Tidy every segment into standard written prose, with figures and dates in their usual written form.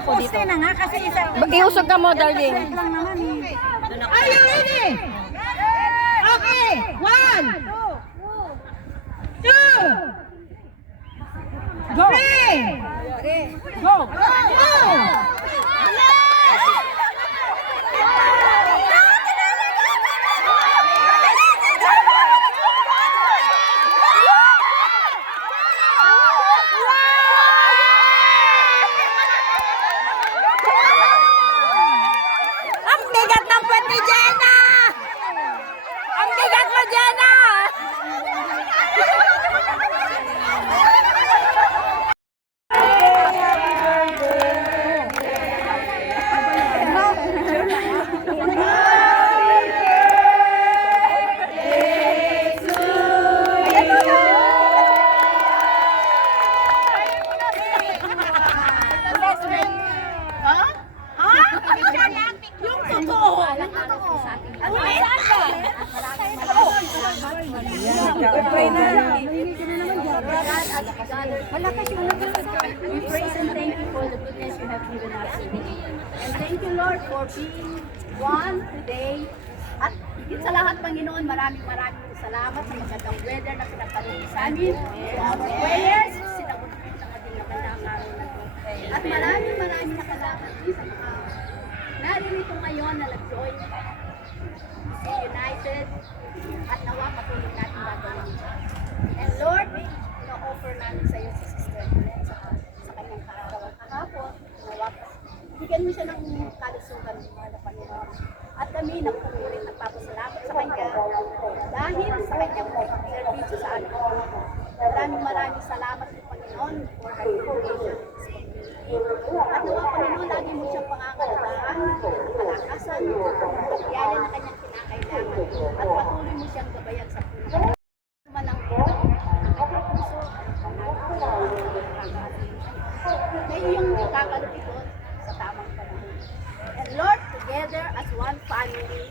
Poste na nga kasi isa. Iusog ka mo, darling. Lang naman eh. Are you ready? Okay. 1, 2, Go! 3, Go! go! Ang bigat ng puwet ni Jenna! Ang bigat mo, Jenna! We praise and thank you for the goodness you have given us today. And thank you, Lord, for being one today. At higit sa lahat, Panginoon, maraming salamat sa magandang weather na pinagpalit sa amin. Our prayers, sinagot mo ng ating magandang araw na ito. At maraming salamat din sa mga naririto ngayon na nag-join united at nawa patuloy natin gagawin. And Lord, ino-offer namin sa iyo si Sister Colette sa kanyang kaarawan kahapon. Nawa, bigyan mo siya ng kalusugan ng mga Panginoon. At kami nagpupulit nagpapasalamat sa kanya dahil sa kanyang servisyo sa amin. Maraming salamat po, Panginoon, for her dedication. At nawa, Panginoon, lagi mo siyang pangangalagaan, kalakasan, pagyaya na kanyang kinakailangan. At patuloy mo siyang gabayan sa puso. Manang puso, na iyong kakalupit doon sa tamang panahon. And Lord, together as one family,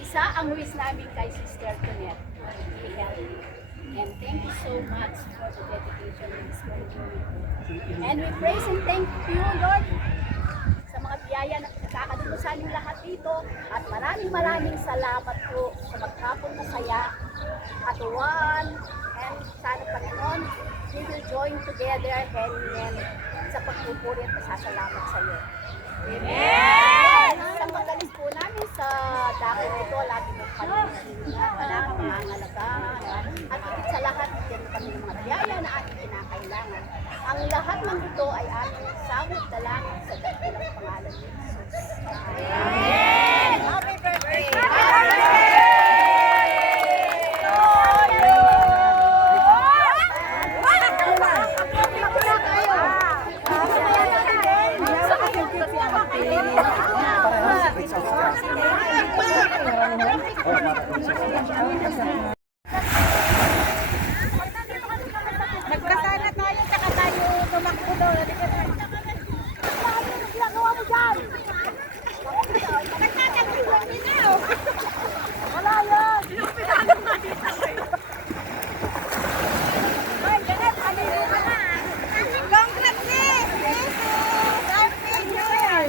isa ang wish namin kay Sister Colette. Be healthy. And thank you so much for the dedication of this community. And we praise and thank you, Lord, sa mga biyaya na pinagkakaluto sa aming lahat dito. At maraming salamat po sa maghapon masaya at one. And sana, Panginoon, we will join together and sa pagpupuri at pasasalamat sa iyo. Amen! Sa magalis po namin sa dako nito, lagi mo kami na mga ngalaga. higit sa lahat, bigyan mo kami ng mga biyaya na ating kinakailangan. Ang lahat ng ito ay aming sawit dalangin sa dakilang pangalan ni Jesus. Amen! Happy birthday! Nagbasa na tayo, tsaka tayo tumakbo doon. Wala yan! Ay, ganun, alilima na. Congrats, sis! Happy New Year!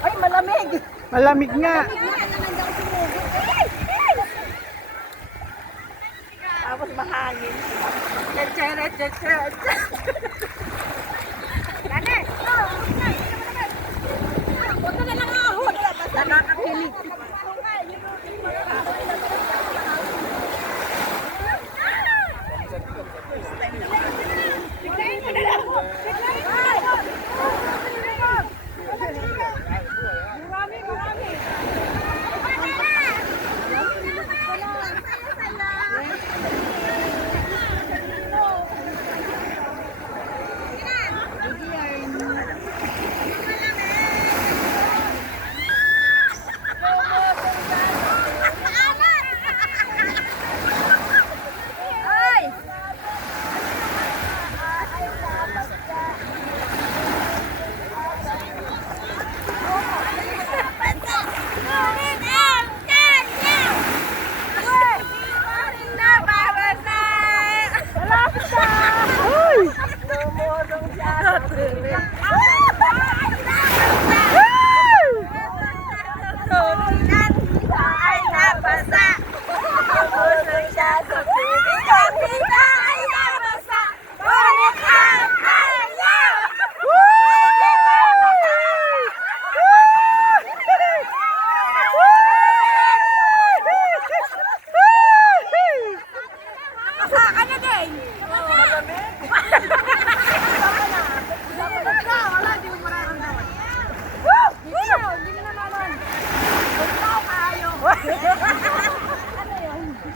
Ay, malamig! Malamig nga. Tapos mahangin. Cheret, cheret. Lane! Huwag ka na lang ahon. Nakakakilig. Biglayin mo na lang. Biglayin mo na lang. Marami, marami.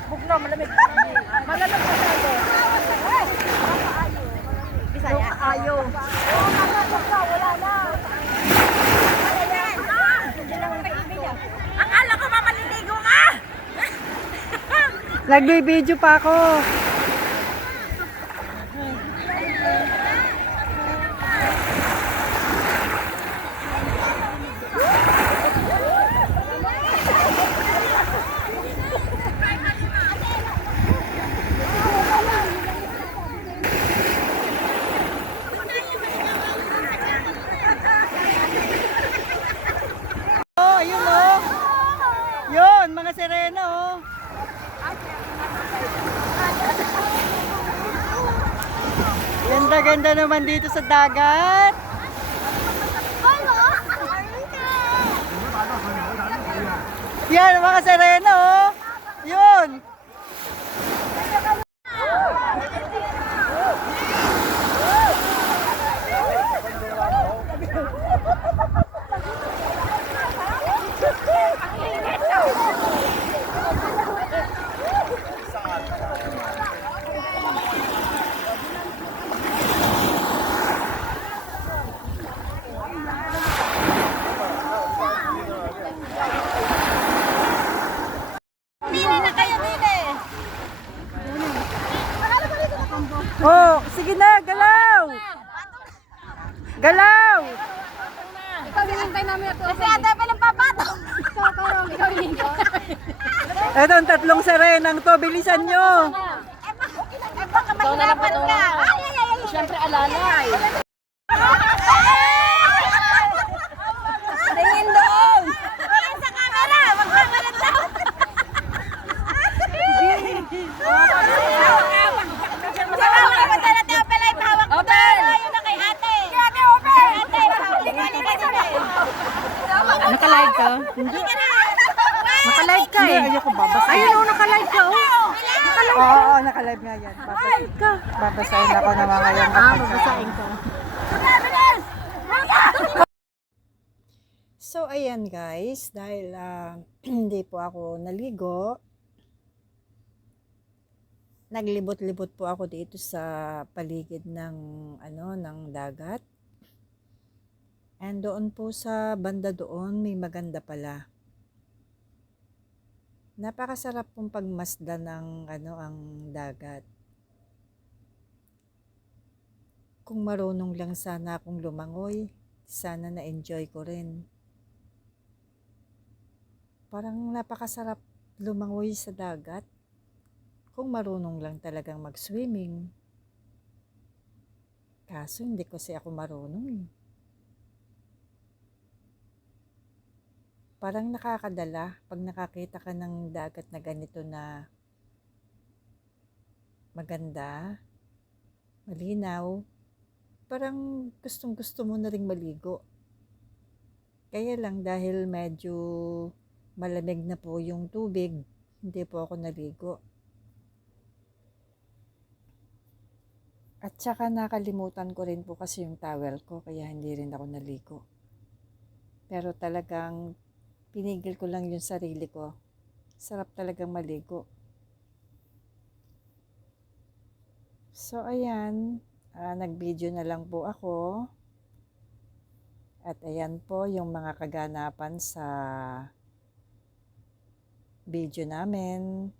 Bugno, malamig. Malamig masyado. Bisaya. Ayo. Wala na. Akala ko mamaliligo ka. Nagbi-video pa ako. Oh, yun oh. Yun, mga sirena oh. Ganda-ganda naman dito sa dagat. Yan, mga sirena oh. Yun. Oh, sige na, galaw! Galaw! Ikaw hinintay namin ito. Kasi ate pa ng papato. Ikaw, Karong. Ikaw hinintay. Eto ang tatlong serenang to, bilisan nyo! Eh, baka mahirapan ka. Siyempre, alalay. Tingin doon! Tingin sa camera! Mag-camera daw! Sa camera mo dala tayo pala ipahawak mo doon. Ayun na kay ate. Ate, open! Ate, halika, halika. Nakalive ka? Nakalive ka eh. Ayoko babasa. Ayun oh, nakalive ka oh. Oo, nakalive nga yan. Babasahin ako ng mga yan. Babasahin ko. So, ayan guys, dahil hindi po ako naligo, naglibot-libot po ako dito sa paligid ng ng dagat. And doon po sa banda doon, may maganda pala. Napakasarap pong pagmasdan ng ang dagat. Kung marunong lang sana akong lumangoy, sana na-enjoy ko rin. Parang napakasarap lumangoy sa dagat kung marunong lang talagang mag-swimming. Kaso hindi kasi ako marunong eh. Parang nakakadala pag nakakita ka ng dagat na ganito na maganda, malinaw, parang gustong-gusto mo na ring maligo. Kaya lang dahil medyo malamig na po yung tubig, hindi po ako naligo. At saka nakalimutan ko rin po kasi yung towel ko, kaya hindi rin ako naligo. Pero talagang pinigil ko lang yung sarili ko. Sarap talagang maligo. So ayan, nag-video na lang po ako. At ayan po yung mga kaganapan sa video namin.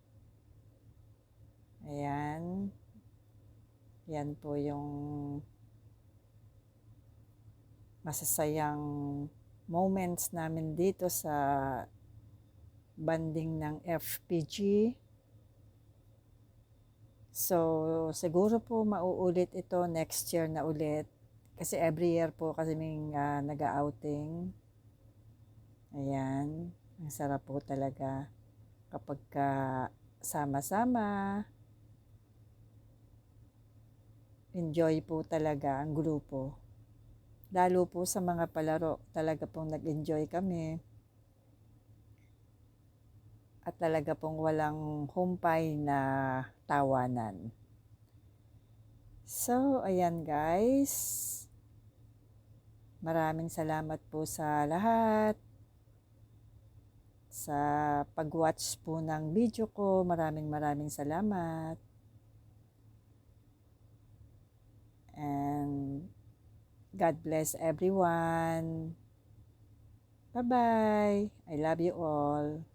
Ayan. Yan po yung masasayang moments namin dito sa banding ng FPG. So, siguro po mauulit ito next year na ulit. Kasi every year po kasi may nag-outing. Ayan. Ang sarap po talaga kapag sama-sama. Enjoy po talaga ang grupo. Lalo po sa mga palaro, talaga pong nag-enjoy kami. At talaga pong walang humpay na tawanan. So, ayan guys. Maraming salamat po sa lahat. Sa pag-watch po ng video ko, maraming salamat. And God bless everyone. Bye-bye. I love you all.